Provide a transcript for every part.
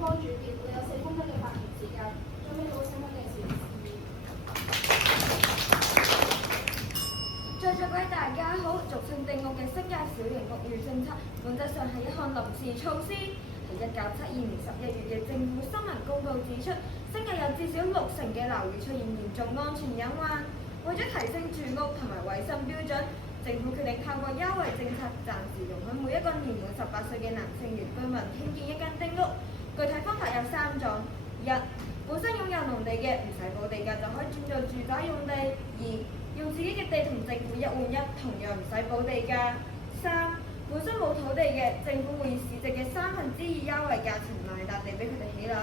方主辯，你有4分鐘嘅發言時間。最尾好請我哋時在座各位大家好，俗稱丁屋嘅新界小型屋宇政策，本質上係一項臨時措施。喺1972年11月嘅政府新聞公告指出，新界有至少60%嘅樓宇出現嚴重安全隱患。為咗提升住屋同埋衞生標準，政府決定透過優惠政策，暫時容許每一個年滿18歲嘅男性原居民興建一間丁屋。具體方法有3種：一、本身擁有農地嘅唔使補地價就可以轉做住宅用地；二、用自己嘅地同政府一換一，同樣唔使補地價；三、本身冇土地嘅，政府會以市值嘅2/3優惠價錢賣笪地俾佢哋起樓。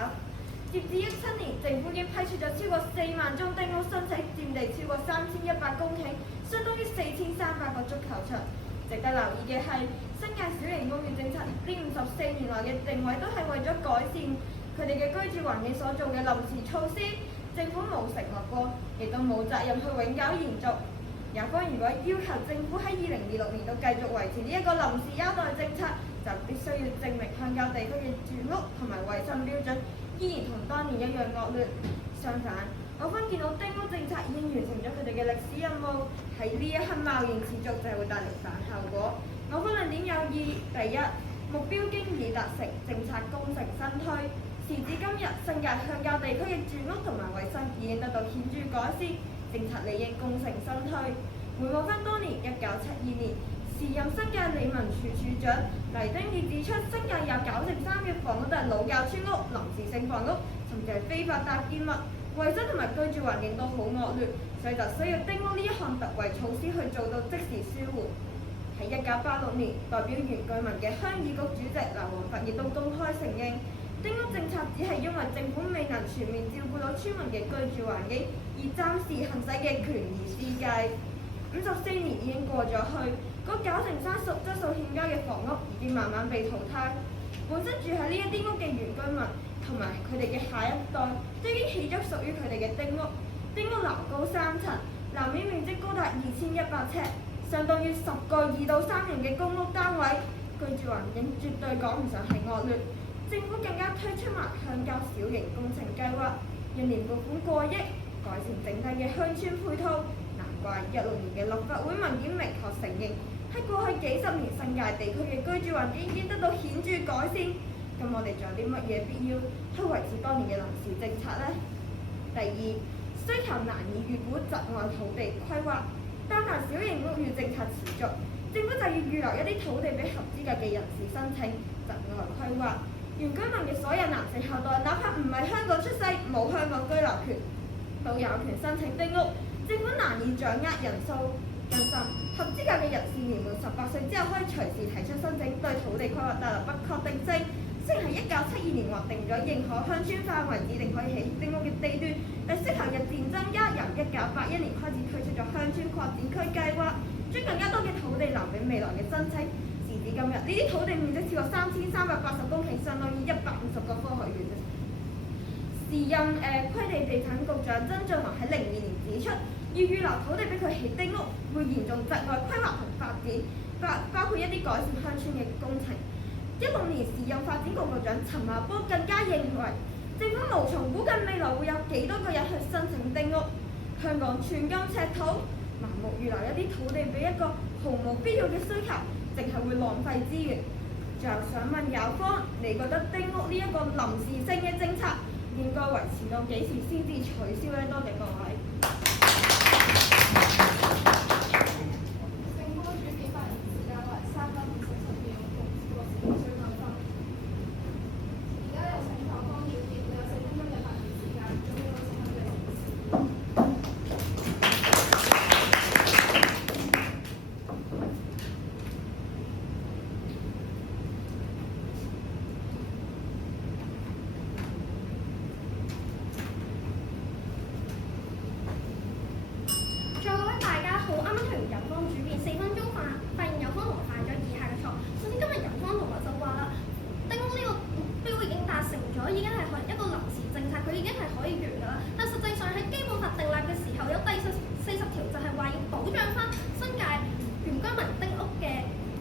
截至17年，政府已經批出咗超過4萬宗丁屋申請，佔地超過3100公頃，相當於4300個足球場。值得留意嘅係，新界小型屋宇政策呢54年來嘅定位都係為咗改善佢哋嘅居住環境所做嘅臨時措施，政府冇承諾過，亦都冇責任去永久延續。有方如果要求政府喺2026年都繼續維持呢一個臨時優待政策，就必須要證明鄉郊地區嘅住屋同埋衞生標準依然同當年一樣惡劣。相反，我方見到丁屋政策已經完成咗佢哋嘅歷史任務，喺呢一刻貿然持續就係會帶嚟反效果。我方論點有二：第一，目標經已達成，政策功成身退。時至今日，新界鄉郊地區嘅住屋同埋衞生已經得到顯著改善，政策理應功成身退。回望翻當年1972年，時任新界理民署署長黎丁義指出，新界有93%嘅房屋都係老舊村屋、臨時性房屋，甚至係非法搭建物，衞生同埋居住環境都好惡劣，所以就需要丁屋呢一項特惠措施去做到即時舒緩。喺1986年，代表原居民嘅鄉議局主席劉皇發亦都公開承認，丁屋政策只係因為政府未能全面照顧到村民嘅居住環境，而暫時行使嘅權宜之計。54年已經過咗去，嗰93%質素欠佳嘅房屋已經慢慢被淘汰。本身住喺呢一啲屋嘅原居民同埋佢哋嘅下一代，都已經起咗屬於佢哋嘅丁屋。丁屋樓高3層，樓面面積高達2100尺，相當於10個2到3人嘅公屋單位，居住環境絕對講唔上係惡劣。政府更加推出埋鄉郊小型工程計劃，一年撥款過億，改善整體嘅鄉村配套。難怪16年嘅立法會文件明確承認，喺過去幾十年新界地區嘅居住環境已經得到顯著改善。咁我哋仲有啲乜嘢必要去維持當年嘅臨時政策呢？第二，需求難以預估窒礙土地規劃。但凡小型屋宇政策持續，政府就要預留一啲土地俾合資格嘅人士申請，窒礙規劃。原居民嘅所有男性後代，哪怕唔係香港出世、冇香港居留權，都有權申請丁屋。政府難以掌握人數人心，合資格嘅人士年滿18歲之後，可以隨時提出申請，對土地規劃帶來不確定性。雖然係1972年劃定咗認可鄉村範圍指定可以起丁屋嘅地段，但適後日漸增加，由1981年開始推出咗鄉村擴展區計劃，將更加多嘅土地留俾未來嘅申請。時至今日，呢啲土地面積超過3380公頃，相當於150個科學園。時任規地地產局長曾俊華喺02年指出，要預留土地俾佢起丁屋，會嚴重窒礙規劃同發展，包括一啲改善鄉村嘅工程。16年時任發展局局長陳茂波更加認為，政府無從估計未來會有幾多個人去申請丁屋。香港寸金尺土，盲目預留一啲土地俾一個毫無必要嘅需求，淨係會浪費資源。最後想問有方，你覺得丁屋呢一個臨時性嘅政策應該維持到幾時先至取消呢？多謝各位。政方主辯發言時間為3分50秒，共6小9分。而家有請校方主辯，你有4分鐘嘅發言時間。最尾好請我哋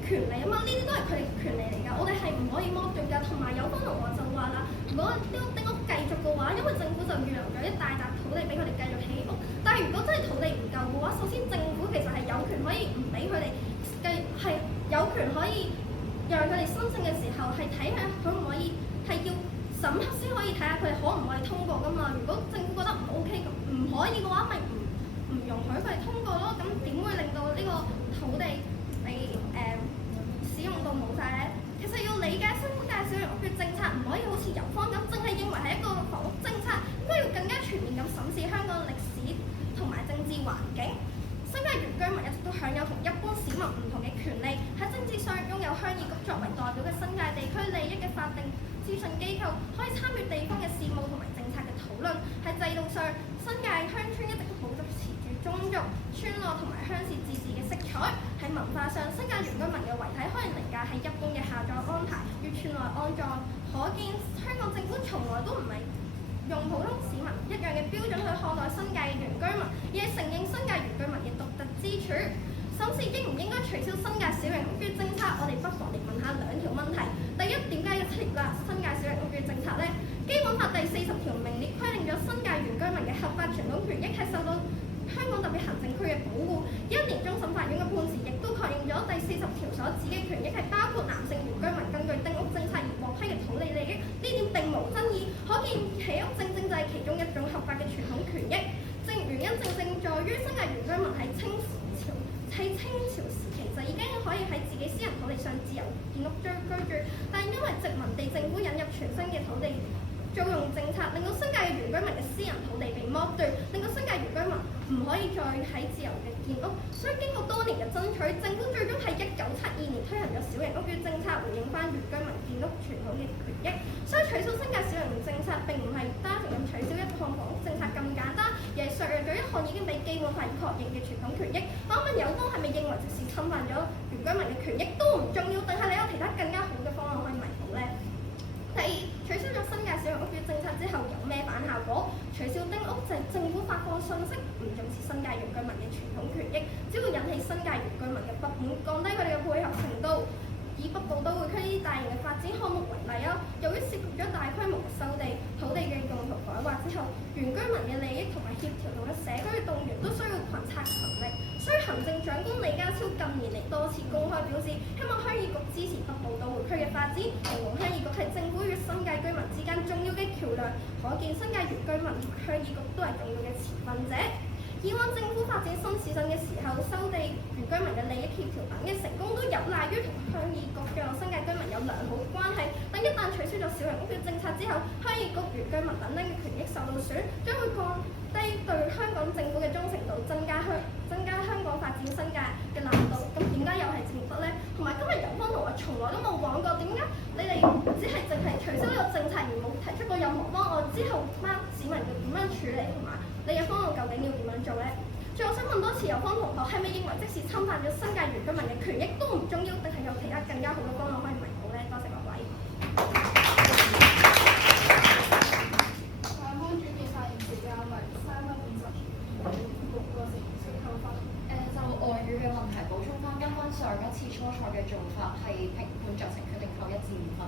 權利啊嘛，呢啲都係佢哋嘅權利嚟㗎，我哋係唔可以剝奪㗎。同埋有方同學就話啦，唔果呢個丁屋繼續嘅話，因為政府就預留咗一大笪土地俾佢哋繼續起屋。但係如果真係土地唔夠嘅話，首先政府其實係有權可以唔俾佢哋係有權可以讓佢哋申請嘅時候係睇下可唔可以係要審核先可以睇下佢哋可唔可以通過㗎嘛。如果政府覺得唔 OK 咁唔可以嘅話，咪唔容許佢哋通過咯。咁點會令到呢個土地俾使用到冇晒咧？其實要理解新界小型屋嘅政策，唔可以好似油方咁，淨係認為係一個房屋政策，應該要更加全面咁審視香港歷史同埋政治環境。新界原居民一直都享有同一般市民唔同嘅權利，喺政治上擁有鄉議局作為代表嘅新界地區利益嘅法定諮詢機構，可以參與地方嘅事務同埋政策嘅討論。喺制度上，新界鄉村一直都保持住宗族、村落同埋鄉事自治嘅色彩。喺文化上，新界原居民嘅遺體可以凌駕喺一般嘅下葬安排，與村內安葬。可見香港政府從來都唔係用普通市民一樣嘅標準去看待新界嘅原居民，而係承認新界原居民嘅獨特之處。審視應唔應該取消新界小型屋嘅政策，我哋不妨嚟問下兩條問題。第一，點解要設立新界小型屋嘅政策呢？基本法第40條明列規定咗新界原居民嘅合法傳統權益係受到香港特別行政區嘅保護。一年終審法院嘅判詞亦都確認咗第40條所指嘅權益係包括男性原居民根據丁屋政策而獲批嘅土地利益，呢點並無爭議。可見起屋正正就係其中一種合法嘅傳統權益。原因正正在於新界原居民喺清朝時期就已經可以喺自己私人土地上自由建屋居住，但因為殖民地政府引入全新嘅土地租用政策，令到新界嘅原居民嘅私人土地被剝奪，令到新界原居民唔可以再喺自由嘅建屋。所以經過多年嘅爭取，政府最終喺1972年推行咗小型屋嘅政策，回應翻原居民建屋傳統嘅權益。所以取消新界小型政策並唔係單純咁取消一項房屋政策咁簡單，而係削弱咗一項已經被基本法確認嘅傳統權益。我問有方係咪認為即使侵犯咗原居民嘅權益都唔重要，定係你有其他更加好嘅方案可以彌補呢？第二，取消咗新界小型屋嘅政策之後有咩反效果？取消丁屋就係政府發放信息，唔重視新界原居民嘅傳統權益，只會引起新界原居民嘅不滿，降低佢哋嘅配合程度。以北部都會區呢啲大型嘅發展項目為例由於涉及咗大規模嘅收地、土地嘅用途改劃之後，原居民嘅利益同埋協調同埋社區嘅動員都需要群策群力。所以行政長官李家超近年嚟多次公開表示，希望鄉議局支持北部都會區嘅發展，形容鄉議局係政府與新界居民之間重要嘅橋梁。可見新界原居民同埋鄉議局都係重要嘅持份者。以往政府發展新市鎮嘅時候，收地、原居民嘅利益協調等嘅成功都有賴於同鄉議局讓新界居民有良好嘅關係。但一旦取消咗小型屋嘅政策之後，鄉議局、原居民等嘅權益受到損，將會降低對香港政府嘅忠誠度，增加香港發展新界嘅難度。咁點解又係政府呢？同埋今日油方同我從來都冇講過，點解你哋只係淨係取消呢個政策而冇提出過任何方案？之後班市民要點樣處理，同埋你嘅方案究竟要點樣做呢？最後想問多次油方同學，係咪認為即使侵犯咗新界原居民嘅權益都唔重要，定係有其他更加好嘅方案可以彌補呢？多謝各位。方主辯發言時間為3分56個成員需扣分。就外語嘅問題補充翻，跟翻上一次初賽嘅做法係評判酌情決定扣1至5分。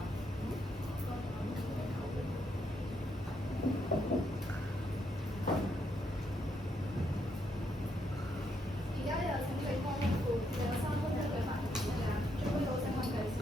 而家有請地方一副有3分鐘嘅發言時間，準備好請問題時。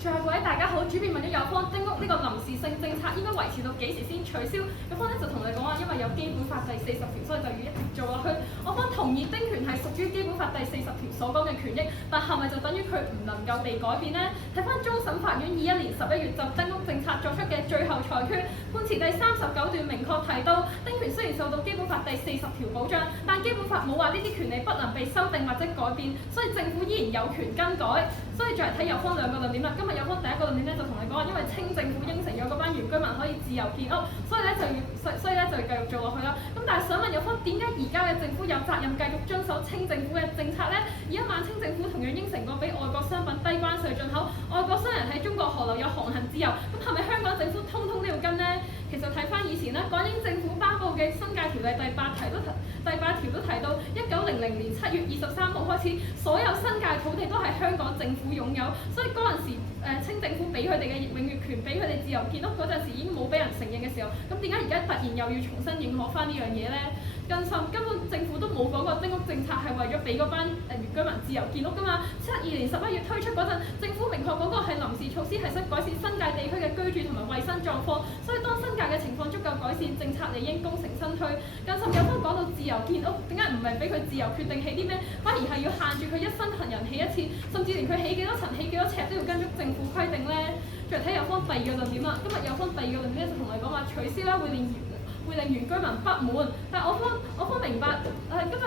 在座各位大家好，主辯問咗有方丁屋呢個臨時性政策應該維持到幾時先取消？有方咧就同你講話，因為有基本法第40條，所以就要一直做落去。我方同意丁權係屬於基本法第40條所講嘅權益，但係咪就等於佢唔能夠被改變呢？睇翻終審法院21年11月就丁屋政策作出嘅最後裁決，判詞第39段明確提到，丁權雖然受到基本法第40條保障，但基本法冇話呢啲權利不能被修訂或者改變，所以政府依然有權更改。所以再嚟睇有方兩個論點啦。今日有方第一個論點咧就同你講話，因為清政府應承咗嗰班原居民可以自由建屋，所以咧就繼續做落去啦。咁但係想問有方點解而家嘅政府有責任繼續遵守清政府嘅政策呢？而家晚清政府同樣應承過俾外國商品低關稅進口，外國商人喺中國河流有航行自由，咁係咪香港政府通通都要跟呢？其實睇翻以前啦，港英政府頒布嘅新界條例第8條都提到，1900年7月23號開始，所有新界土地都係香港政府擁有，所以嗰陣時清政府俾佢哋嘅永越權，俾佢哋自由建屋嗰陣時已經冇俾人承認嘅時候，咁點解而家突然又要重新認可翻呢樣嘢呢？更甚，根本政府都冇講過丁屋政策係為咗俾嗰班原居民自由建屋㗎嘛。72年11月推出嗰陣，政府明確講過係臨時措施，係想改善新界地區嘅居住同埋衞生狀況。所以當新界嘅情況足夠改善，政策理應功成身退。更甚，有方講到自由建屋，點解唔係俾佢自由決定起啲咩，反而係要限住佢一生行人起一次，甚至連佢起幾多層、起幾多尺都要跟足政府規定呢？再嚟睇有方第二個論點啦。今日有方第二個論點就同你講話取消啦，會令原居民不滿，但係我方明白今日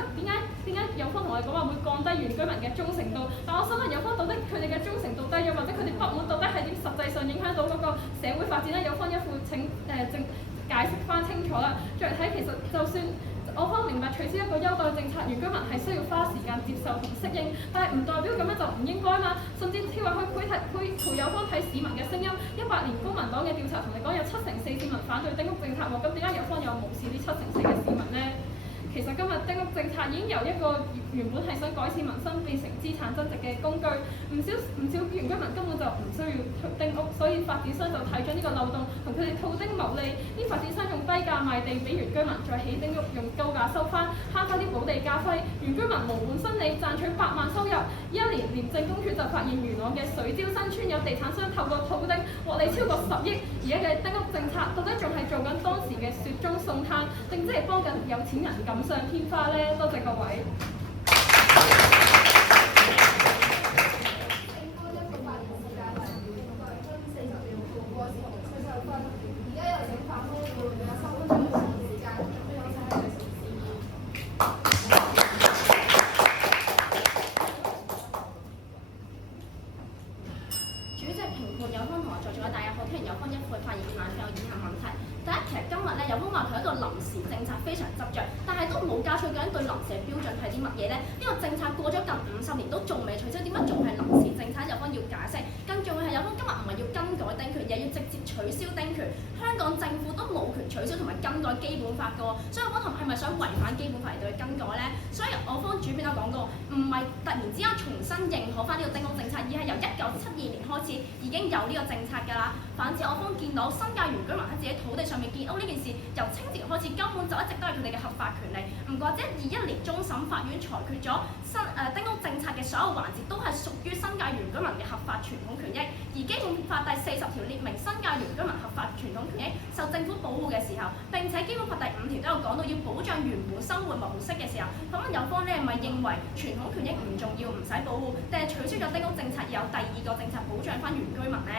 點解有方同我哋講話會降低原居民嘅忠誠度，但我想問有方到底佢哋嘅忠誠度低，又或者佢哋不滿到底係點實際上影響到嗰個社會發展咧？有方一副請解釋翻清楚啦。再嚟睇其實就算我方明白取消一個優待政策，原居民係需要花時間接受同適應，但係唔代表咁樣就唔應該嘛。甚至跳入去陪有方睇市民嘅聲音，18年公民黨嘅調查同你講有74%市民反對丁屋政策喎，咁點解有方又無視呢74%嘅市民呢？其實今日丁屋政策已經由一個原本係想改善民生變成資產增值嘅工具，唔少原居民根本就唔需要丁屋，所以發展商就睇準呢個漏洞，同佢哋套丁牟利。啲發展商用低價賣地俾原居民，再起丁屋用高價收翻，慳翻啲補地價費，原居民無本生利，賺取百萬收入。一年廉政公署就發現元朗嘅水蕉新村有地產商透過套丁獲利超過10億，而家嘅丁屋政策到底仲係做緊當時嘅雪中送炭，定即係幫緊有錢人錦上添花呢？多謝各位。主席評判有方同學在座嘅大家好，聽完有方一會發言嘅有以下問題。第一，其實今日咧有方話佢一個臨時政策非常執着，但係都冇教出究竟對臨時嘅標準係啲乜嘢咧？呢個政策過咗近50年都仲未取消，點解仲係臨時政策？有方要解釋。更重要係有方今日唔係要更改丁權，而係要直接取消丁權。香港政府都冇權取消同埋更改基本法嘅喎，所以有方係咪想違反基本法嚟到去更改咧？所以我方主編都講過，唔係突然之間重新認可翻呢個丁屋政策，而係由1972年開始已經有呢個政策㗎啦。反之，我方見到新界原居民喺自己土地上面建屋呢件事，由清朝開始根本就一直都係佢哋嘅合法權利。唔怪之21年終審法院裁決咗丁屋政策嘅所有環節都係屬於新界原居民嘅合法傳統權益。而基本法第40條列明新界原居民合法傳統權益受政府保護嘅時候，並且基本法第5條都有講到要保障原本生活模式嘅時候，咁有方咧係咪認為傳統權益唔重要唔使保護，定係取消咗丁屋政策有第2個政策保障翻原居民呢？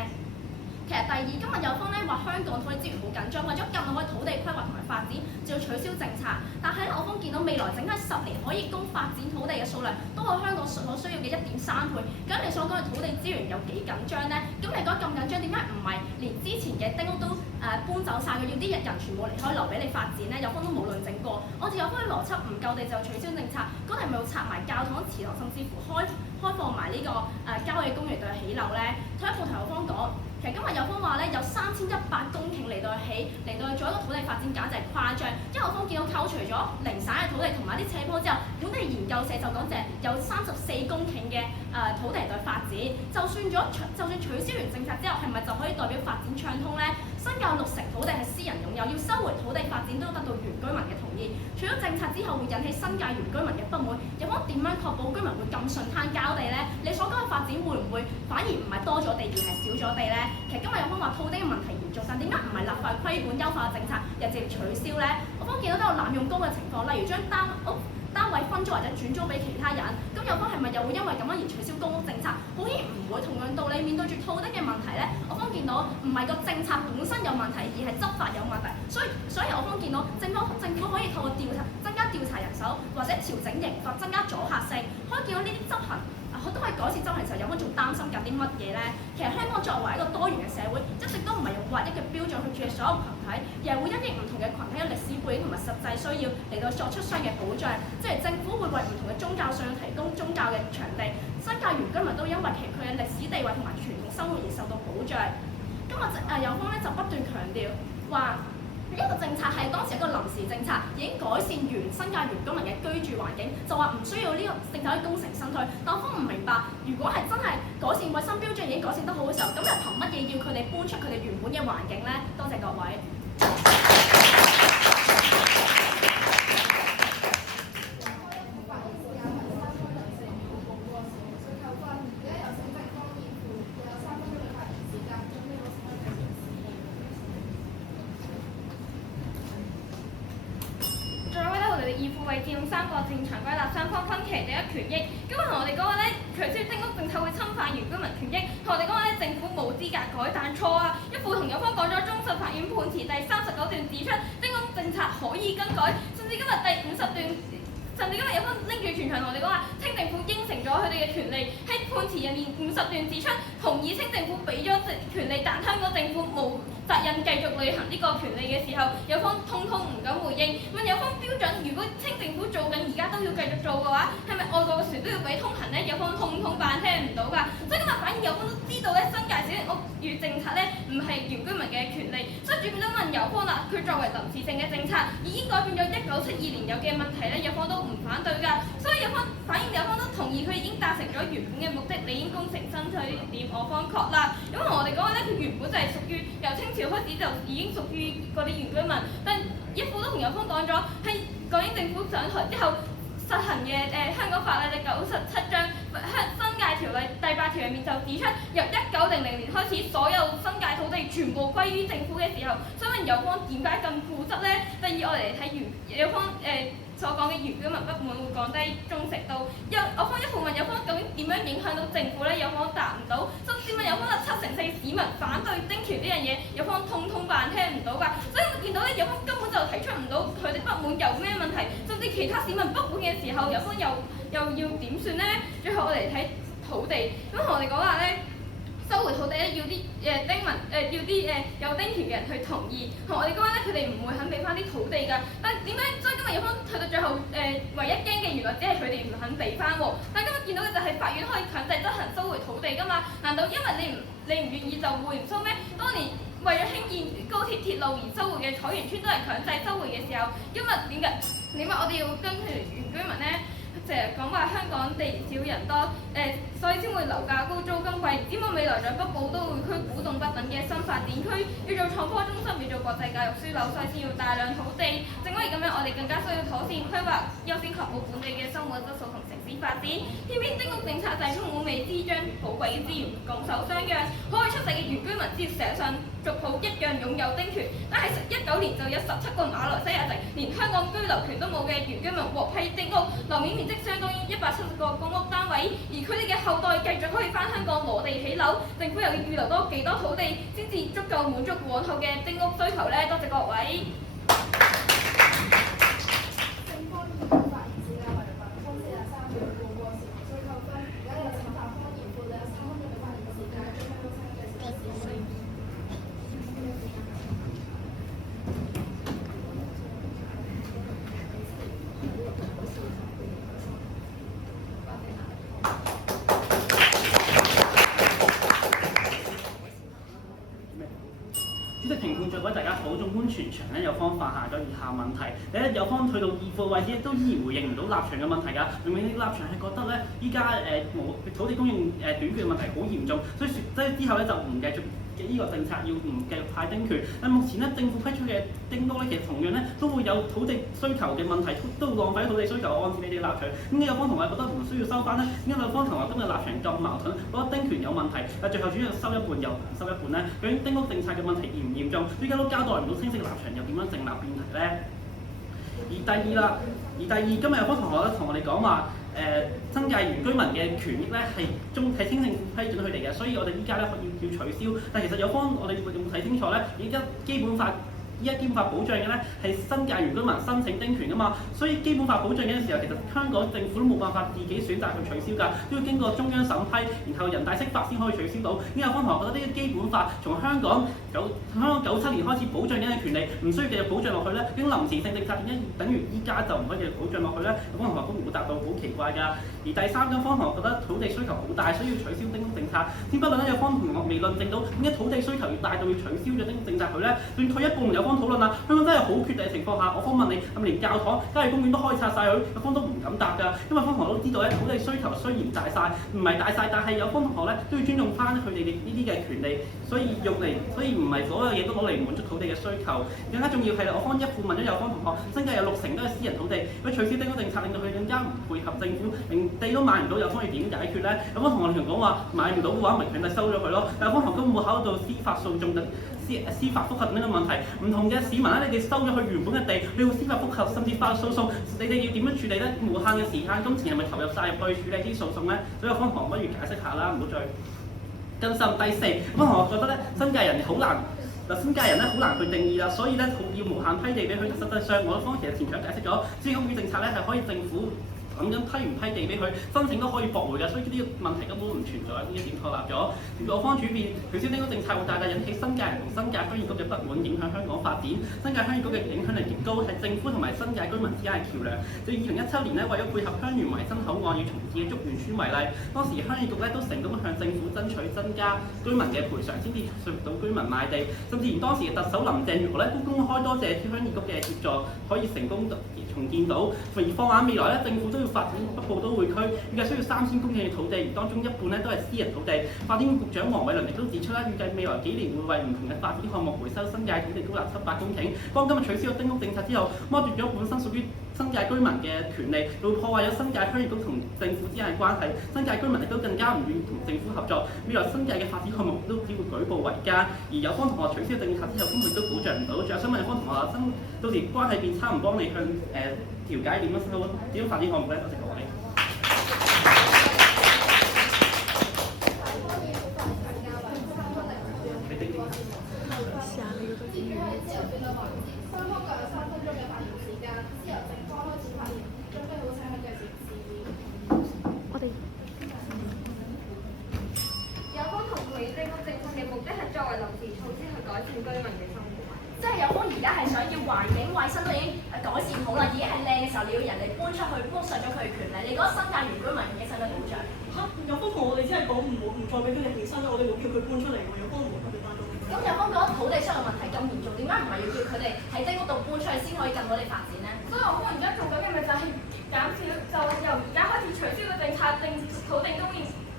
其實第二，今日有方咧話香港土地資源好緊張，為咗更好嘅土地規劃同埋發展，就要取消政策。但係咧，我方見到未來整體10年可以供發展土地嘅數量，都係香港所需要嘅1.3倍。咁你所講嘅土地資源有幾緊張呢？咁你講咁緊張，點解唔係連之前嘅丁屋都搬走晒，佢要啲人全部離開，留俾你發展呢？有方都冇論證過。我哋有方嘅邏輯唔夠地就取消政策，嗰係咪要拆埋教堂、祠堂，甚至乎開放埋呢個郊野公園度起樓呢？退一步同有方講。其實今日有方話咧，有3100公頃嚟到去做一個土地發展，簡直係誇張。因為我方見到扣除咗零散嘅土地同埋啲斜坡之後，本地研究社就講淨有34公頃嘅土地嚟到發展。就算取消完政策之後，係咪就可以代表發展暢通咧？新界有60%土地係私人擁有，要收回土地發展都得到原居民嘅同意。除咗政策之後會引起新界原居民嘅不滿，有方點樣確保居民會咁順攤交地咧？你所講嘅發展會唔會反而唔係多咗地而係少咗地咧？其實今日有方話套丁嘅問題嚴重，但點解唔係立法規管優化政策，又直接取消咧？我方見到都有濫用公嘅情況，例如將單位分租或者轉租俾其他人，咁有方係咪又會因為咁樣而取消公屋政策？好顯然唔會。同樣道理，面對住套丁嘅問題咧，我方見到唔係個政策本身有問題，而係執法有問題。所以我方見到政府可以透過增加調查人手，或者調整刑罰，增加阻嚇性，可以見到呢啲執行。都可以改善執行嘅時候，有冇仲擔心緊啲乜嘢咧？其實香港作為一個多元嘅社會，一直都唔係用劃一嘅標準去處理所有群體，而係會因應唔同嘅群體嘅歷史背景同埋實際需要嚟到作出相應嘅保障。即係政府會為唔同嘅宗教信仰提供宗教嘅場地，新界原居民都因為佢嘅歷史地位同埋傳統生活而受到保障。今日有方咧就不斷強調話，呢個政策係當時一個臨時政策，已經改善完新界原居民嘅居住環境，就話唔需要呢個政策去功成身退。但我唔明白，如果係真係改善衞生標準已經改善得好嘅時候，咁又憑乜嘢要佢哋搬出佢哋原本嘅環境呢？多謝各位。發言時間為3分鐘，4秒冇過時無需扣分。而家有請正方辯護，有3分鐘嘅發言時間，準備好請繼續示意。最後咧，我哋嘅義父為佔3個戰場歸納三方分歧第一權益。今日同我哋講話咧，取消丁屋政策會侵犯原居民權益。同我哋講話咧，政府冇資格改，但錯啊！一副同有方講咗終審法院判詞第39段指出，丁屋政策可以更改，甚至今日第50段。甚至今日有方拎住全場同我哋講話，清政府應承咗佢哋嘅權利，喺判詞入面50段指出同意清政府俾咗權利，但香港政府冇責任繼續履行呢個權利嘅時候，有方通通唔敢回應。問有方標準，如果清政府做緊而家都要繼續做嘅話，係咪外國嘅船都要俾通行呢？有方通通扮聽唔到㗎。所以今日反而有方都知道咧，新界小型屋宇政策咧唔係原居民嘅權利，所以轉變咗問有方啦。佢作為臨時性嘅政策，已經改變咗1972年有嘅問題咧，有方都唔反對㗎，所以有方反映有方都同意佢已經達成咗原本嘅目的，理應功成身退呢點我方確立。咁同我哋講咧，佢原本就係屬於由清朝開始就已經屬於嗰啲原居民，但一副都同有方講咗，係港英政府上台之後實行嘅香港法例第97章新界條例第8條入面就指出，由1900年開始，所有新界土地全部歸於政府嘅時候，想問有方點解咁固執呢？第二，我哋嚟睇有方所講嘅原居民不滿會降低忠誠度。我方一部分有方究竟點樣影響到政府呢？有方答唔到。甚至問有方74%市民反對丁權呢樣嘢，有方通通扮聽唔到㗎。所以我見到咧，有方根本就提出唔到佢哋不滿有咩問題，甚至其他市民不滿嘅時候，有方又要點算呢？最後我哋嚟睇土地，咁同我哋講話咧。收回土地咧，要啲要啲有丁權嘅人去同意，同我哋講咧，佢哋唔會肯俾翻啲土地㗎。但點解？所以今日有方去到最後唯一驚嘅原來只係佢哋唔肯俾翻喎。但今日見到嘅就係法院可以強制執行收回土地㗎嘛？難道因為你唔願意就會唔收咩？當年為咗興建高鐵鐵路而收回嘅彩園村都係強制收回嘅時候，今日點解我哋要跟佢哋原居民咧？成日講話香港地少人多，所以先會樓價高、租金貴。展望未來在北部都會區古洞北等嘅新發展區，要做創科中心，要做國際教育樞紐，所以先要大量土地。正因為咁樣，我哋更加需要妥善規劃，優先確保本地嘅生活質素同城市發展。偏偏丁屋政策就係充滿未知，將寶貴嘅資源拱手相讓，可以出世嘅原居民只要寫上族譜一樣擁有丁權，但係19年就有17個馬來西亞籍連香港居留權都冇嘅原居民獲批丁屋，樓面面積相當於170個公屋單位，而佢哋嘅後代繼續可以返香港攞地起樓，政府又要預留多幾多土地先至足夠滿足往後嘅丁屋需求呢？多謝各位。正方辯護發言時間為8分43秒，冇過時無需扣分。而家有請反方辯護，有3分鐘嘅發言時間，準備好請繼續示意。主席評判再位，大家好。縱觀全場咧，有方犯下咗以下問題。第一，有方去到義父位置都依然回應唔到立場嘅問題㗎。明明啲立場係覺得咧，依家冇土地供應短缺嘅問題好嚴重，所以之後咧就唔繼續呢個政策，要唔繼續派丁權。但目前咧政府批出嘅丁屋咧，其實同樣咧都會有土地需求嘅問題，都會浪費土地需求。按照你哋嘅立場，點解有方同學覺得唔需要收翻呢？點解有方同學今日立場咁矛盾？覺得丁權有問題，但最後主要收一半又唔收一半呢？究竟丁屋政策嘅問題嚴唔嚴重？依家都交代唔到清晰嘅立場，又點樣正立辯題呢？而第二，今日有方同學咧同我哋講話，新界原居民嘅權益咧係清政府批准佢哋嘅，所以我哋依家咧要取消。但其實有方我哋有冇睇清楚咧？而家基本法保障嘅咧係新界原居民申請丁權㗎嘛，所以基本法保障嘅時候，其實香港政府都冇辦法自己選擇去取消㗎，都要經過中央審批，然後人大釋法先可以取消到。有方同學覺得呢個基本法從香港97年開始保障緊嘅權利，唔需要繼續保障落去咧，咁臨時性政策點解等於依家就唔可以繼續保障落去咧？有方同學都冇答到，好奇怪㗎。而第三，有方同學覺得土地需求好大，需要取消丁屋政策。先不論咧，有方同學未論證到點解土地需求要大到要取消咗丁屋政策佢咧，仲退一步，有方方討論啊。香港真係好缺地嘅情況下，我方問你，咁連教堂、郊野公園都開拆晒佢，有方都唔敢答㗎，因為方同學都知道咧，土地需求雖然大晒，唔係大晒，但係有方同學咧都要尊重翻佢哋呢啲嘅權利，所以唔係所有嘢都攞嚟滿足土地嘅需求。更加重要係我方一副問咗有方同學，新界有60%都係私人土地，如果取消丁屋政策，令到佢更加唔配合政府，連地都買唔到，有方要點解決咧？有方同學同講話買唔到嘅話，咪強制收咗佢咯。有方同學根本冇考慮到司法訴訟等司法覆核等呢個問題。唔同嘅市民咧，你哋收咗佢原本嘅地，你要司法覆核甚至法律訴訟，你哋要點樣處理咧？無限嘅時間、金錢係咪投入晒入去處理啲訴訟咧？所以有方同學不如解釋下啦，唔好再更深。第四，方同學覺得咧，新界人好難。新界人咧好難去定義啦，所以咧要無限批地俾佢。實際上我方其實前場解釋咗，私人屋宇政策咧係可以政府咁樣批唔批地俾佢，申請都可以駁回㗎，所以呢個問題根本唔存在，呢一點確立咗。我方主變取消丁屋政策會大大引起新界人同新界鄉議局嘅不滿，影響香港發展。新界鄉議局嘅影響力極高，係政府同埋新界居民之間嘅橋梁。就以2017年咧，為咗配合香園圍新口岸要重置嘅竹園村為例，當時鄉議局咧都成功向政府爭取增加居民嘅賠償，先至說服到居民賣地。甚至連當時嘅特首林鄭月娥咧都公開多謝鄉議局嘅協助，可以成功重建到。而放眼未來咧，政府都要發展北部都會區，預計需要3000公頃嘅土地，而當中一半咧都係私人土地。發展局局長黃偉綸亦都指出啦，預計未來幾年會為唔同嘅發展項目回收新界土地高達700公頃。當今日取消咗丁屋政策之後，剝奪咗本身屬於新界居民嘅權利，會破壞咗新界鄉議局同政府之間嘅關係。新界居民亦都更加唔願意同政府合作。未來新界嘅發展項目都只會舉步維艱。而有方同學取消政策之後，根本都保障唔到。仲有想問有方同學，到時關係變差唔幫你向調解點樣發展項目咧？多謝各位。雙方各有3分鐘嘅發言時間，之後正方開始發言，準備好請佢繼續示意。有方同意丁屋政策嘅目的係作為臨時措施去改善居民嘅生活。即係有方而家係想要環境衞生都已經改善好啦，已經係靚嘅時候，你要人哋搬出去，剝削咗佢嘅權利。你覺得新界原居民嘅生活保障？有方同我哋只係講唔再俾佢哋起身啦，我哋冇叫佢搬出嚟喎，有方唔會特別擔心。咁有方覺得土地上嘅問題咁嚴重，點解唔係要叫佢哋喺丁屋度搬出去先可以更好地發展呢？所以我方而家做緊嘅咪就係減少，就由而家開始取消個政策，令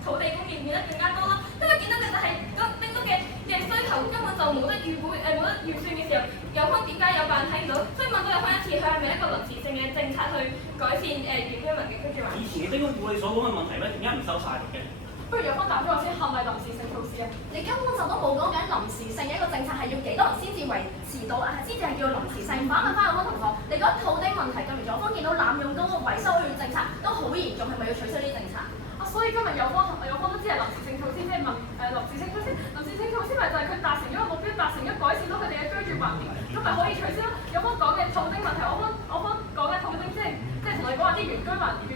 土地供應變得更加多咯。因為見到嘅就係丁屋嘅需求根本就冇得預估，冇得預算嘅時候，有方點解有辦法睇唔到？所以問到有方一次，佢係咪一個臨時性嘅政策去改善原居民嘅居住環境？以前嘅丁屋我哋所講嘅問題咧，點解唔收晒嘅？不如有方答咗我先，係咪臨時性措施啊？你根本就都冇講緊臨時性嘅一個政策係要幾多人先至維持到啊？先至係叫臨時性。反問翻有方同學，你覺得土地問題咁嚴重，有方見到濫用嗰個維修嘅政策都好嚴重，係咪要取消呢啲政策？所以今日有方都知係臨時性措施，即係問臨時性措施。臨時性措施咪就係佢達成咗個目標，達成咗改善到佢哋嘅居住環境，咁咪可以取消咯。有方講嘅套丁問題，我方講嘅套丁即係同你講話啲原居民唔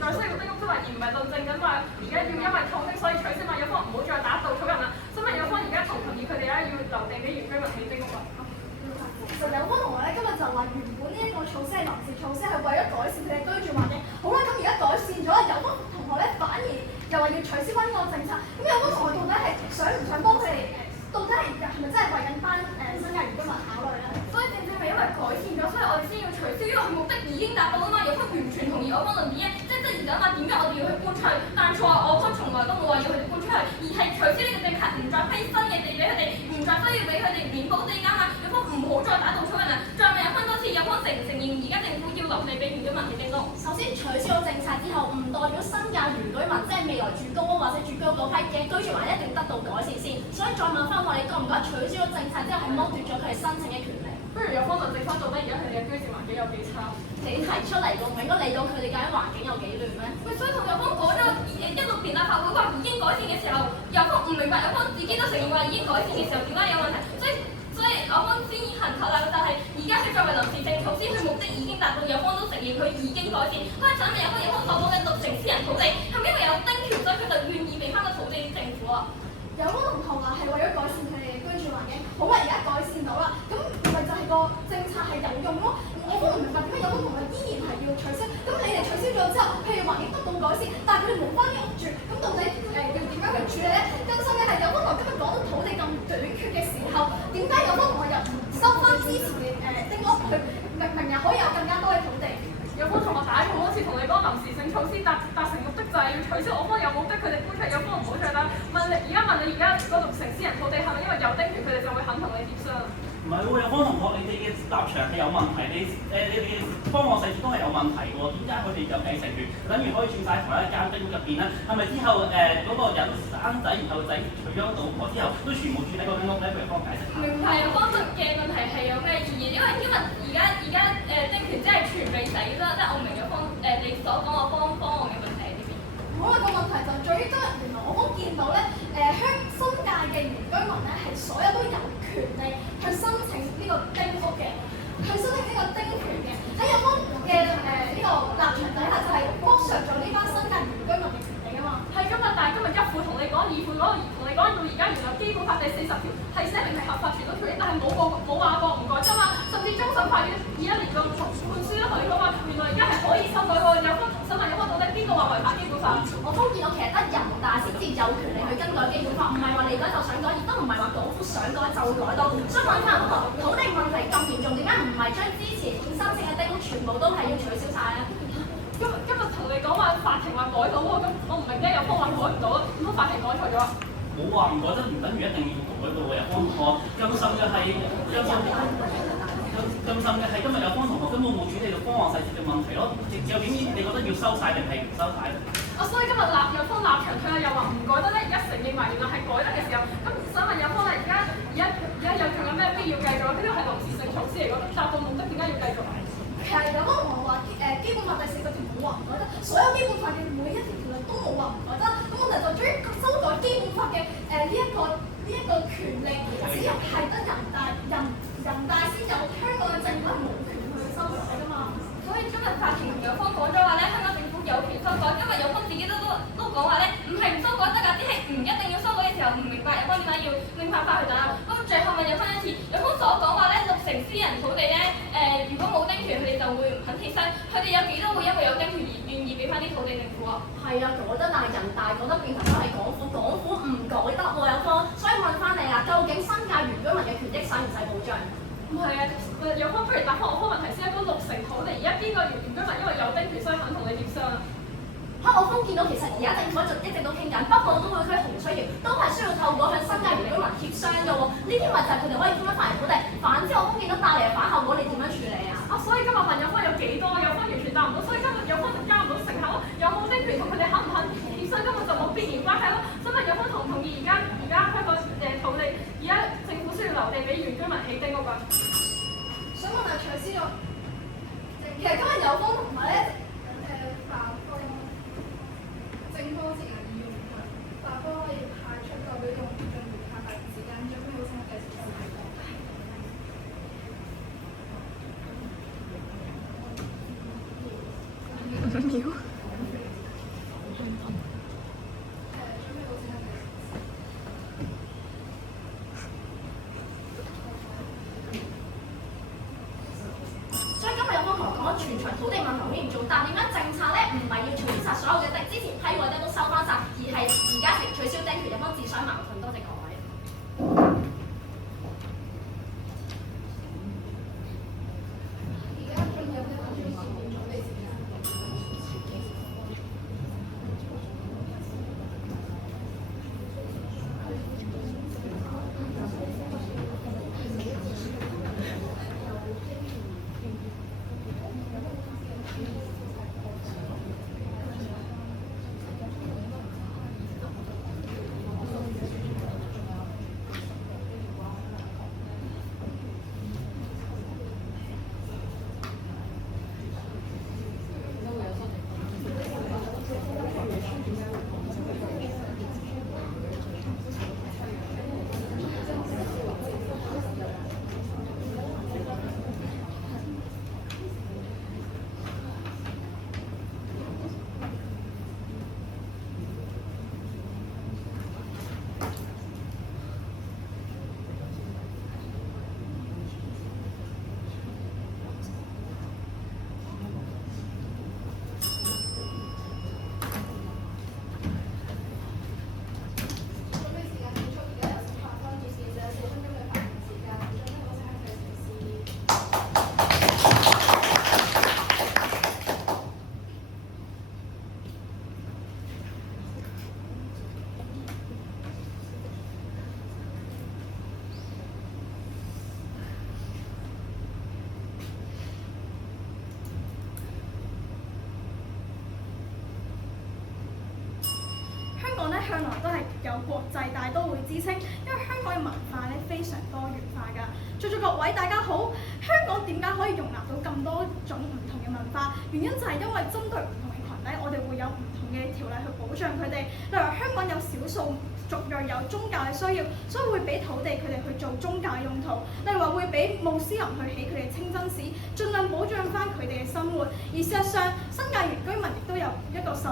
再需要丁屋租賃，而唔係論證緊話而家要因為套丁所以取消嘛。有方唔好再打稻草人啦。所以問有方而家同唔同意佢哋咧要留地俾原居民起丁屋啊？其實有方同學咧今日就話原本呢一個措施係臨時措施，係為咗改善佢哋居住環境。好啦，咁而家改善咗啦，有方同學咧反而又話要取消翻呢個政策。咁有方同學到底係想唔想幫佢哋？到底係咪真係為緊班新界原居民考慮咧？所以正係因為改善咗，所以我哋先要取消，因為佢目的已經達到啦嘛。有方完全同意我方論點嘅，即係而家話點解我哋要去搬出去？但係錯，我方從來都冇話要佢哋搬出去，而係取消呢個政策，唔再批新嘅地俾佢哋，唔再需要俾佢哋免補地價嘛。有方唔好再打稻草人啦，再問有方多次，有方承唔承認而家政府要留地俾原居民嘅丁屋？首先取消咗政策之後，唔代表新界原居民即係未來住公屋或者住居屋嗰批嘅居住環境一定得到改善先。所以再問翻我，你覺唔覺得取消咗政策之後係剝奪咗佢哋申請嘅權利？不如有方論證翻到底而家佢哋嘅居住環境有幾差？你提出嚟個，唔應該理到佢哋究竟環境有幾亂咩？喂，所以同有方講咗16年立法會話已經改善嘅時候，有方唔明白，有方自己都承認話已經改善嘅時候點解有問題？所以有方先行確立就係而家佢作為臨時性措施，佢目的已經達到，有方都承認佢已經改善。所以想問有方所講嘅6成私人土地係咪因為有丁權，所以佢就願意俾翻個土地政府啊？有方同學話係為咗改善佢哋嘅居住環境，好啦，而家改善到啦，咁咪就係個政策係有用咯。我都唔明白點解有方同學依然係要取消，咁你哋取消咗之後，譬如環境得到改善，但係佢哋冇翻啲屋住，咁到底要點樣去處理咧？更深嘅係有方同學今日講到土地咁短缺嘅時候，點解有方同學又唔係要取消，我方有冇逼佢哋搬出嚟？有方唔好出啦。問你而家嗰6成私人土地係咪因為有丁權佢哋就會肯同你協商？唔係喎，有方同學，你哋嘅立場係有問題，你哋嘅方案細節都係有問題嘅喎。點解佢哋有繼承權，等於可以轉晒同一間丁屋入邊咧？係咪之後嗰個人生仔，然後仔娶咗老婆之後，都全部住喺嗰間屋咧？不如幫我解釋下。唔係啊，方嘅問題係有咩意義？因為而家丁權即係傳俾仔啦，即係我明咗你所講個方案嘅問題喺呢邊。我個問題就在於今日原來我都見到咧，新界嘅原居民咧係所有都有權利去申請呢個丁屋嘅，去申請呢個丁權嘅。喺有方嘅呢個立場底下，就係剝削咗呢班新界原居民嘅權利啊嘛。係今日，但係今日一副同你講，二副同你講到而家，原來基本法第40條係寫明係合法傳統權益，但係冇話過唔改啫嘛。甚至終審法院21年個判書都同你講話，原來而家係可以修改喎。想問有方到底邊個話違反基本法？我都見到其實得人大先至有權利去更改基本法，唔係話你改就想改，亦都唔係話港府想改就會改到。所以問翻我土地問題咁嚴重，點解唔係將之前申請嘅丁屋全部都係要取消晒咧？今日同你講話法庭話改到喎，咁我唔明咧，有方話改唔到，咁法庭改錯咗？冇話唔改得，唔等於一定要改嘅喎。有方同學更甚嘅係今日有方同學根本冇處理到方案細節嘅問題咯。究竟你覺得要收晒定係唔收晒咧？所以今日有方立場，佢又話唔改得咧，而家承認埋原來係改得嘅時候，咁想問有方咧，而家有仲有咩必要繼續？呢個係臨時性措施嚟嘅，達到目的點解要繼續？其實有方同學話基本法第40條冇話唔改得，所有基本法嘅每一條條例都冇話唔改得。咁我哋就對於修改基本法嘅呢一個權利，只有係得人大先有，香港嘅政府係冇權去修改㗎嘛。所以今日法庭同有方講咗話咧，香港政府有權修改。今日有方自己都講話咧，唔係唔修改得㗎，只係唔一定要修改嘅時候，唔明白有方點解要拎翻返去打。咁最後問有方一次，有方所講話咧，6成私人土地咧，如果冇丁權，佢哋就會唔肯貼身。佢哋有幾多會因為有丁權而願意俾翻啲土地政府啊？係啊，改得，但係人大講得變頭都係港府唔改得喎，有方。所以問翻你啦，究竟新界原居民嘅權益使唔使保障？唔係啊，有方不如答翻我方問題先。嗰6成土地，而家邊個原居民因為有丁權，所以肯同你協商啊？我方見到其實而家政府一直都傾緊，北部都會區洪水橋都係需要透過向新界原居民協商嘅喎。呢啲咪就係佢哋可以分翻嚟土地，反之我方見到帶嚟嘅反效果，你點樣處理啊？所以今日問有方有幾多？有方完全答唔到，所以今日有方就交唔到成效咯。有冇丁權同佢哋肯唔肯協商根本就冇必然關係咯。所以有方同唔同意而家香港土地，而家政府需要留地俾原居民起丁屋㗎？想問下徐思樂，其實今日有方同埋咧法方正方時間要唔同，法方可以派出代表用盡回派發時間，最尾好似我繼續做係講。所以今日有方同我講全場土地問題好嚴重，但係點解政策咧唔係要取消晒所有嘅地，之前批過嘅都收翻晒，而係而家取消丁權，有方自相矛盾。多謝各位。而家仲有咩話要準備時間？有國際大都會之稱，因為香港嘅文化咧非常多元化㗎。在座各位大家好，香港點解可以容納到咁多種唔同嘅文化？原因就係因為針對唔同嘅群體，我哋會有唔同嘅條例去保障佢哋。例如香港有少數族裔有宗教嘅需要，所以會俾土地佢哋去做宗教用途。例如話會俾穆斯林去起佢哋嘅清真寺，盡量保障翻佢哋嘅生活。而事實上，新界原居民亦都係一個受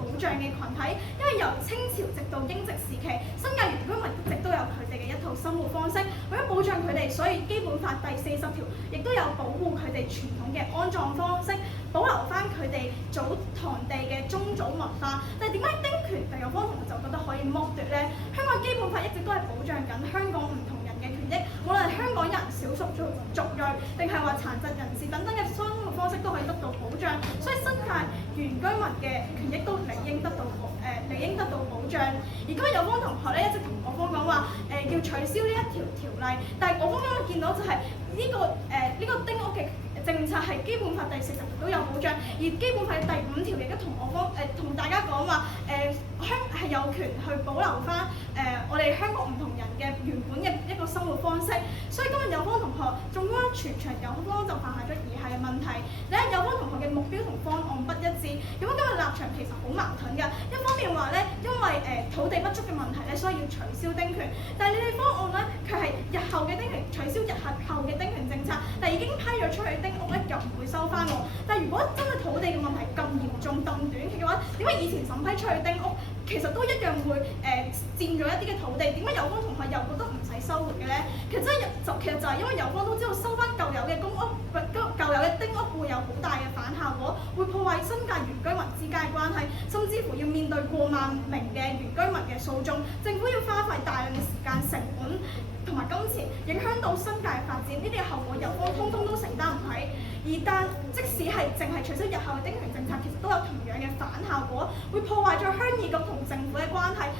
保障嘅群體，因為由清朝直到英殖時期，新界原居民一直都有佢哋嘅一套生活方式。為咗保障佢哋，所以基本法第40條亦都有保護佢哋傳統嘅安葬方式，保留翻佢哋祖堂地嘅宗族文化。但係點解丁權第有方同學就覺得可以剝奪呢？香港基本法一直都係保障緊香港唔同人嘅權益，無論係香港人、少數族裔，定係話殘疾人士等等嘅生活方式都可以得到保障。所以新界原居民嘅權益都理應得到保障。而今日有方同學咧一直同我方講話要取消呢一條條例，但係我方今日見到就係呢個丁屋嘅政策係基本法第40條都有保障，而基本法第5條亦都同我方同大家講話香係有權去保留翻我哋香港唔同人嘅原本嘅一個生活方式。所以今日有方同學總歸全場有方就犯下咗以下嘅問題。第一，有方同學嘅目標同方案不一致。有方今日立場其實好矛盾㗎。一方面話咧，因為土地不足嘅問題咧，所以要取消丁權。但係你哋方案咧，佢係日後嘅丁權取消日後嘅丁權政策，但係已經批咗出去丁屋咧，又唔會收翻喎。但係如果真係土地嘅問題咁嚴重、咁短期嘅話，點解以前審批出去丁屋其實都一樣會佔咗一啲嘅土地？點解有方同學又覺得唔使收回嘅咧？其實就係因為有方都知道收翻舊有嘅公屋、舊有嘅丁屋會有好大嘅反效果，會破壞新界原居民之間嘅關係，甚至乎要面對過萬名嘅原居民嘅訴訟，政府要花費大量嘅時間成本同埋金錢，影響到新界嘅發展，呢啲嘅後果有方通通都承擔唔起。但即使係淨係取消日後嘅丁權政策，其實都有同樣嘅反效果，會破壞咗鄉議局同政府嘅關係，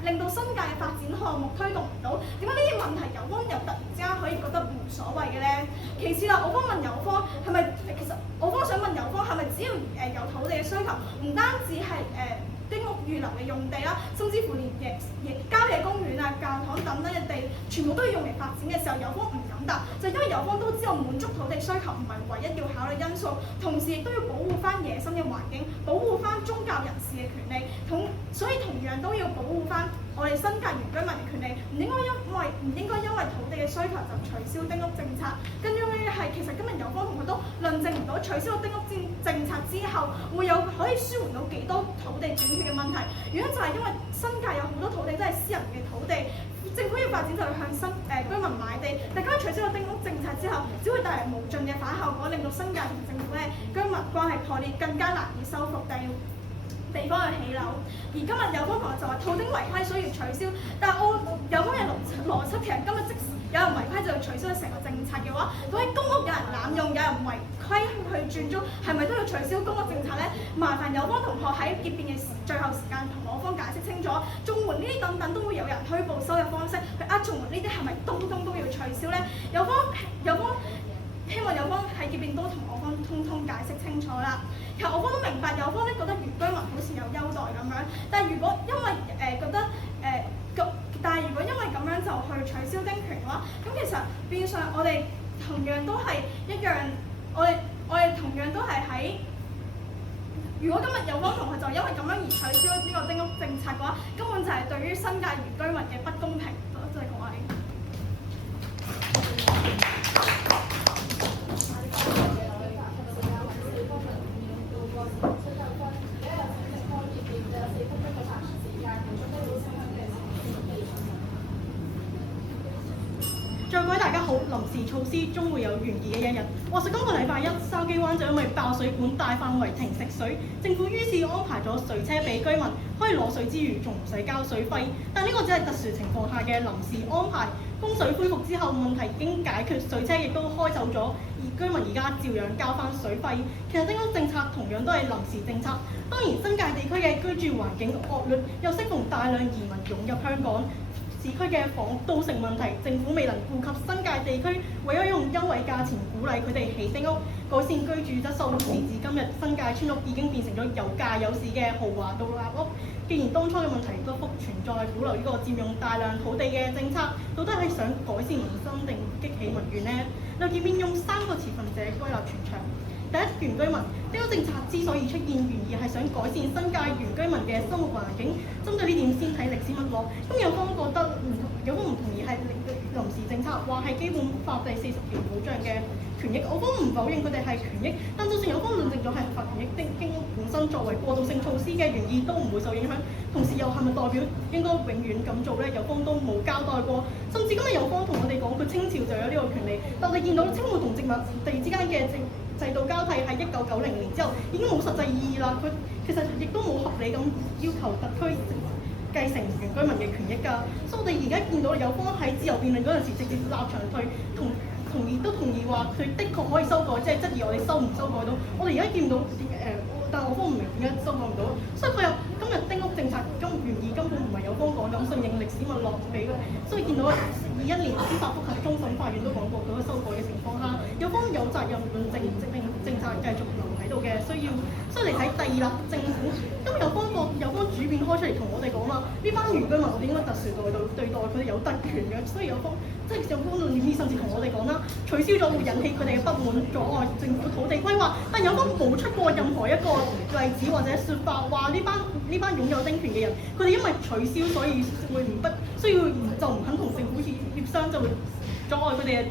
令到新界嘅發展項目推動唔到。點解呢啲問題有方又突然之間可以覺得無所謂嘅咧？其次啦，我方問有方係咪其實我方想問有方係咪只要有土地嘅需求，唔單止係丁屋預留嘅用地啦，甚至乎連郊野公園啊、教堂等等嘅地，全部都要用嚟發展嘅時候，有方唔敢答，就因為有方都知道滿足土地需求唔係唯一要考慮因素，同時亦都要保護翻野生嘅環境，保護翻宗教人士嘅權利，所以同樣都要保護翻我哋新界原居民嘅權利，唔應該因為土地嘅需求就取消丁屋政策。跟住咧係其實今日有方同學都論證唔到取消丁屋政策之後會有可以舒緩到幾多土地短缺嘅問題。原因就係因為新界有好多土地都係私人嘅土地，政府要發展就要向居民買地，但係取消咗丁屋政策之後，只會帶嚟無盡嘅反效果，令到新界同政府嘅居民關係破裂，更加難以修復，但要地方去起樓。而今日有方同學就話套丁違規所以要取消，但係我有方嘅邏輯其實今日即使有人違規就要取消成個政策嘅話，咁喺公屋有人濫用，有人違規去轉租，係咪都要取消公屋政策咧？麻煩有方同學喺結辯嘅最後時間同我方解釋清楚，綜援呢啲等等都會有人虛報收入方式去綜援，呢啲係咪通通都要取消咧？有方希望有方喺結辯都同我方通通解釋清楚啦。其實我方都明白有方咧覺得原居民好似有優待咁樣，但係如果因為如果因為咁樣就去取消丁權嘅話，咁其實變相我哋同樣都係一樣，我哋同樣都係喺。如果今日有方同學就因為咁樣而取消呢個丁屋政策嘅話，根本就係對於新界原居民嘅不公平。多謝各位。再各位大家好，臨時措施終會有完結嘅一日。話說今個禮拜一，筲箕灣就因為爆水管大範圍停食水，政府於是安排咗水車俾居民，可以攞水之餘仲唔使交水費。但呢個只係特殊情況下嘅臨時安排。供水恢復之後，問題已經解決，水車亦都開走咗，而居民而家照樣交翻水費。其實丁屋政策同樣都係臨時政策。當然新界地區嘅居住環境惡劣，又適逢大量移民湧入香港。市區嘅房屋都成問題，政府未能顧及新界地區，為咗用優惠價錢鼓勵佢哋起丁屋，改善居住質素。時至今日，新界村屋已經變成咗有價有市嘅豪華獨立屋。既然當初嘅問題不復存在，保留呢個佔用大量土地嘅政策，到底係想改善民生定激起民怨呢？劉健便用3個持份者歸納全場。第一，原居民丁屋政策之所以出現，原意係想改善新界原居民嘅生活環境。針對呢點，先睇歷史脈絡。咁有方覺得有方唔同意係臨時政策，話係基本法第40條保障嘅權益。我方唔否認佢哋係權益，但就算有方論證咗係合法權益，丁屋本身作為過渡性措施嘅原意都唔會受影響。同時又係咪代表應該永遠咁做呢？有方都冇交代過。甚至今日有方同我哋講，佢清朝就有呢個權利，但我哋見到清末同殖民地之間嘅制度交替喺1990年之後已經冇實際意義啦。佢其實亦都冇合理咁要求特區繼承原居民嘅權益㗎。所以我哋而家見到有方喺自由辯論嗰陣時，直接立場退，同意話佢的確可以修改，即係質疑我哋修唔修改到。我哋而家見到但我方唔明點解修改唔到，所以佢有今日丁屋政策原意根本唔係有方講咁，順應歷史脈絡俾佢。所以見到21年司法覆核終審法院都講過，佢個修改嘅情況下，有方有責任論證政策繼續留喺度嘅需要。所以嚟睇第二啦，政府今日有方主辯開出嚟同我哋講啦，呢班原居民我哋應該特殊對待佢哋有特權嘅，所以有方論點，甚至同我哋講啦，取消咗會引起佢哋嘅不滿，阻礙政府土地規劃。但有方冇出過任何一個例子或者説法話呢班擁有丁權嘅人，佢哋因為取消所以會唔需要就唔肯同政府協商，就會阻礙佢哋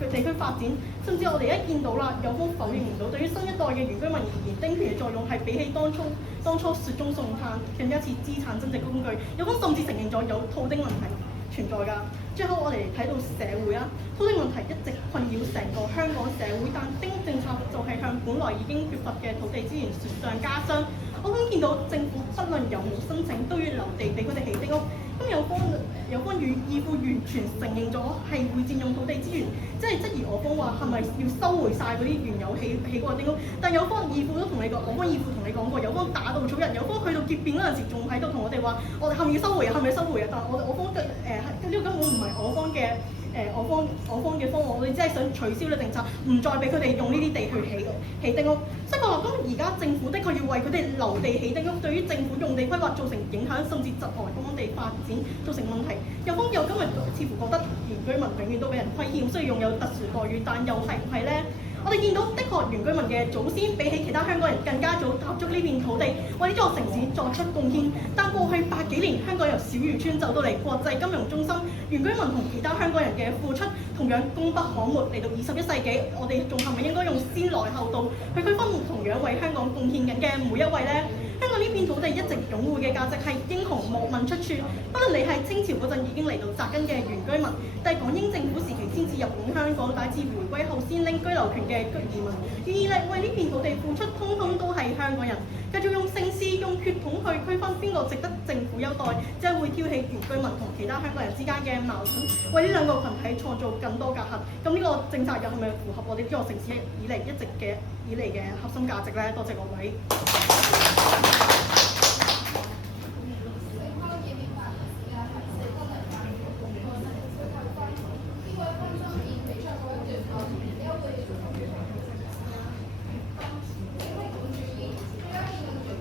嘅地區發展。甚至我哋一見到啦，有方否認唔到，對於新一代嘅原居民而言，丁權嘅作用係比起當初雪中送炭更加似資產增值工具。有方甚至承認咗有套丁問題存在㗎。最後我哋睇到社會啦，土地問題一直困擾成個香港社會，但丁屋政策就係向本來已經缺乏嘅土地資源雪上加霜。我剛見到政府不論有冇申請，都要留地俾佢哋起丁屋。咁有方與義父完全承認咗係會佔用土地資源，即係質疑我方話係咪要收回晒嗰啲原有起過嘅丁屋。但有方義父都同你講，我方義父同你講過，有方打稻草人，有方去到結辯嗰陣時仲喺度同我哋話，我哋係咪要收回啊？係咪要收回啊？但係我方嘅呢個根本唔係我方嘅嘅方案，我哋只係想取消呢政策，唔再俾佢哋用呢啲地去起丁屋。所以我話咁而家政府的確要為佢哋留地起丁屋，對於政府用地規劃造成影響，甚至窒礙當地發展造成問題。有方有今日似乎覺得原居民永遠都俾人虧欠，需要擁有特殊待遇，但又係唔係呢？我哋見到的確原居民嘅祖先比起其他香港人更加早踏足呢片土地，為呢座城市作出貢獻。但過去百幾年，香港由小漁村走到嚟國際金融中心，原居民同其他香港人嘅付出同樣功不可沒。嚟到21世紀，我哋仲係咪應該用先來後到去區分同樣為香港貢獻緊嘅每一位呢？香港呢片土地一直擁護嘅價值係英雄莫問出處。不論你係清朝嗰陣已經嚟到扎根嘅原居民，定係港英政府時期先至入境香港，乃至回歸後先拎居留權嘅移民，願意為呢片土地付出，通通都係香港人。繼續用姓氏、用血統去區分邊個值得政府優待，即係會挑起原居民同其他香港人之間嘅矛盾，為呢兩個群體創造更多隔閡。咁呢個政策又係咪符合我哋呢個城市一直以嚟嘅核心價值呢？多謝各位。